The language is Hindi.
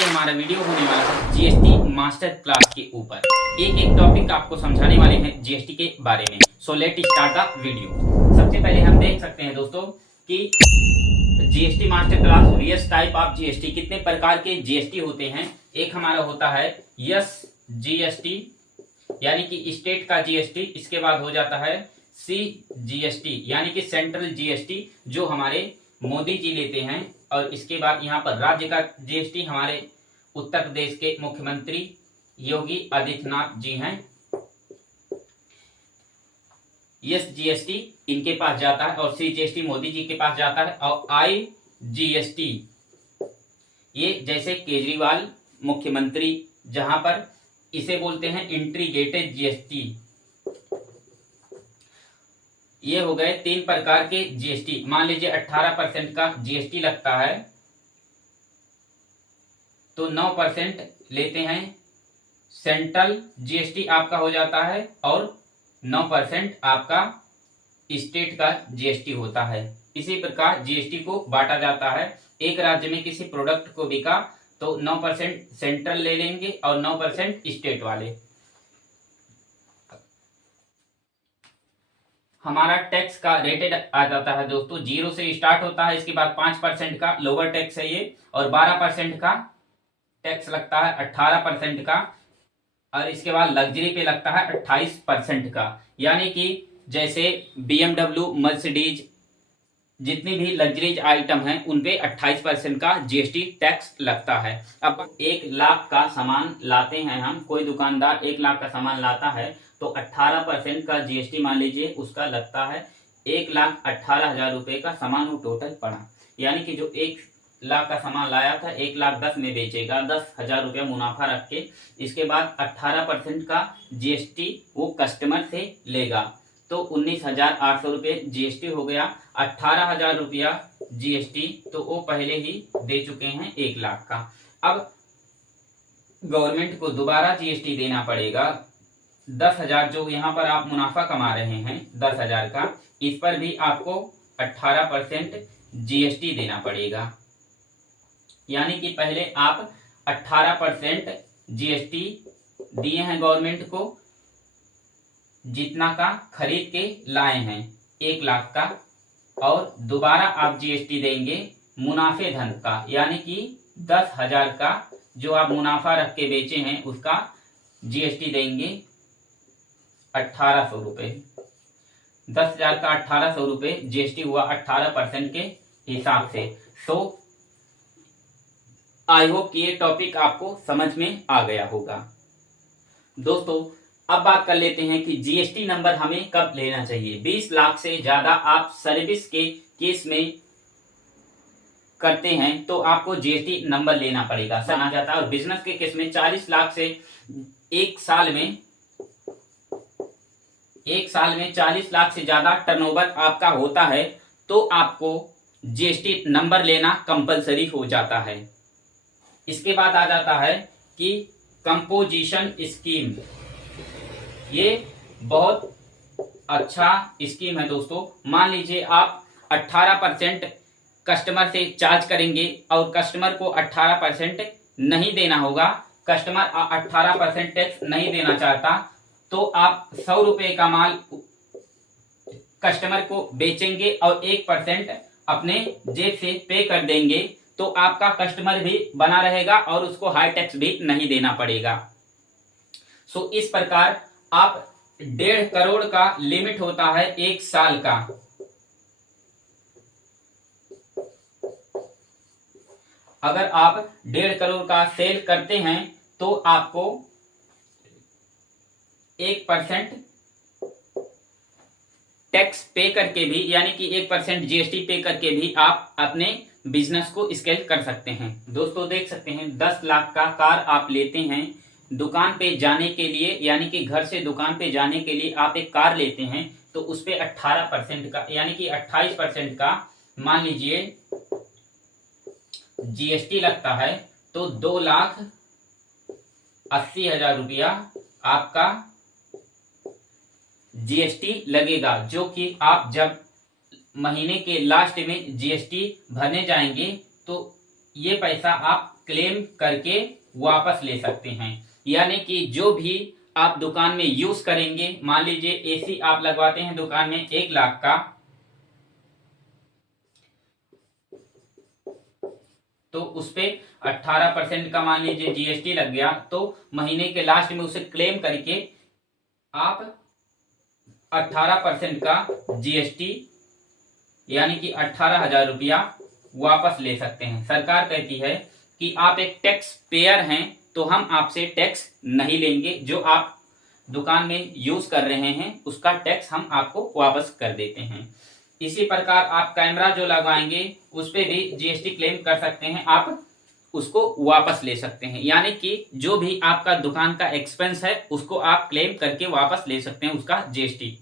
ये हमारा वीडियो होने वाला है जीएसटी मास्टर क्लास के ऊपर। एक एक टॉपिक आपको समझाने वाले हैं जीएसटी के बारे में। So let start the video. सबसे पहले हम देख सकते हैं दोस्तों कि GST master class various type of GST, कितने प्रकार के जीएसटी होते हैं। एक हमारा होता है यस जीएसटी यानी कि स्टेट का जीएसटी, इसके बाद हो जाता है सी जीएसटी यानी कि सेंट्रल जीएसटी जो हमारे मोदी जी लेते हैं, और इसके बाद यहाँ पर राज्य का जीएसटी हमारे उत्तर प्रदेश के मुख्यमंत्री योगी आदित्यनाथ जी हैं। यस जीएसटी इनके पास जाता है और सी जीएसटी मोदी जी के पास जाता है। और आई जीएसटी ये जैसे केजरीवाल मुख्यमंत्री, जहां पर इसे बोलते हैं इंटीग्रेटेड जीएसटी। ये हो गए तीन प्रकार के जीएसटी। मान लीजिए 18% का जीएसटी लगता है तो 9% लेते हैं सेंट्रल जीएसटी आपका हो जाता है, और 9% आपका स्टेट का जीएसटी होता है। इसी प्रकार जीएसटी को बांटा जाता है। एक राज्य में किसी प्रोडक्ट को बिका तो 9% सेंट्रल ले लेंगे और 9% स्टेट वाले। हमारा टैक्स का रेटेड आ जाता है दोस्तों, 0 से स्टार्ट होता है, इसके बाद 5% का लोअर टैक्स है ये, और 12% का टैक्स लगता है, 18% का, और इसके बाद लग्जरी पे लगता है 28% का। यानी कि जैसे BMW, मर्सिडीज, जितनी भी लग्जरीज आइटम हैं उन पे 28% का जीएसटी टैक्स लगता है। अब 1 लाख का सामान लाते हैं हम, कोई दुकानदार 1 लाख का सामान लाता है तो 18% का जीएसटी मान लीजिए उसका लगता है। 1,18,000 रुपए का सामान वो टोटल पड़ा, यानी कि जो 1 लाख का सामान लाया था 1,10,000 में बेचेगा, 10,000 रुपया मुनाफा रख के। इसके बाद 18% का जीएसटी वो कस्टमर से लेगा तो 19,800 रुपये जीएसटी हो गया। 18,000 रुपया जीएसटी तो वो पहले ही दे चुके हैं 1 लाख का। अब गवर्नमेंट को दोबारा जीएसटी देना पड़ेगा 10,000, जो यहाँ पर आप मुनाफा कमा रहे हैं 10,000 का, इस पर भी आपको 18% जीएसटी देना पड़ेगा। यानी कि पहले आप 18% जीएसटी दिए हैं गवर्नमेंट को, जितना का खरीद के लाए हैं 1 लाख का, और दोबारा आप जीएसटी देंगे मुनाफे धन का, यानी कि 10,000 का जो आप मुनाफा रख के बेचे हैं उसका जीएसटी देंगे 1,800 रुपये। 10,000 का 1,800 रुपये जीएसटी हुआ 18% के हिसाब से। सो आई होप कि ये टॉपिक आपको समझ में आ गया होगा। दोस्तों अब बात कर लेते हैं कि जीएसटी नंबर हमें कब लेना चाहिए। 20 लाख से ज्यादा आप सर्विस के केस में करते हैं तो आपको जीएसटी नंबर लेना पड़ेगा, समझा जाता है। और बिजनेस के केस में 40 लाख से एक साल में 40 लाख से ज्यादा टर्नओवर आपका होता है तो आपको जीएसटी नंबर लेना कंपलसरी हो जाता है। इसके बाद आ जाता है कि कंपोजिशन स्कीम। ये बहुत अच्छा स्कीम है दोस्तों। मान लीजिए आप 18% कस्टमर से चार्ज करेंगे और कस्टमर को 18% नहीं देना होगा, कस्टमर 18% टैक्स नहीं देना चाहता, तो आप 100 रुपए का माल कस्टमर को बेचेंगे और 1% अपने जेब से पे कर देंगे, तो आपका कस्टमर भी बना रहेगा और उसको हाई टैक्स भी नहीं देना पड़ेगा। सो इस प्रकार आप 1.5 करोड़ का लिमिट होता है 1 साल का। अगर आप 1.5 करोड़ का सेल करते हैं तो आपको 1% टैक्स पे करके भी, यानी कि 1% जीएसटी पे करके भी आप अपने बिजनेस को स्केल कर सकते हैं। दोस्तों देख सकते हैं 10 लाख का कार आप लेते हैं दुकान पे जाने के लिए, यानी कि घर से दुकान पे जाने के लिए आप एक कार लेते हैं तो उस पे 18% का यानी कि 28% का मान लीजिए जीएसटी लगता है, तो 2,80,000 रुपया आपका जीएसटी लगेगा, जो कि आप जब महीने के लास्ट में जीएसटी भरने जाएंगे तो ये पैसा आप क्लेम करके वापस ले सकते हैं। यानी कि जो भी आप दुकान में यूज करेंगे, मान लीजिए एसी आप लगवाते हैं दुकान में 1 लाख का, तो उस पे 18% का मान लीजिए जीएसटी लग गया, तो महीने के लास्ट में उसे क्लेम करके आप 18% का जीएसटी यानी कि 18,000 रुपया वापस ले सकते हैं। सरकार कहती है कि आप एक टैक्स पेयर हैं, तो हम आपसे टैक्स नहीं लेंगे, जो आप दुकान में यूज कर रहे हैं उसका टैक्स हम आपको वापस कर देते हैं। इसी प्रकार आप कैमरा जो लगवाएंगे उस पे भी जीएसटी क्लेम कर सकते हैं, आप उसको वापस ले सकते हैं। यानी कि जो भी आपका दुकान का एक्सपेंस है उसको आप क्लेम करके वापस ले सकते हैं उसका जीएसटी।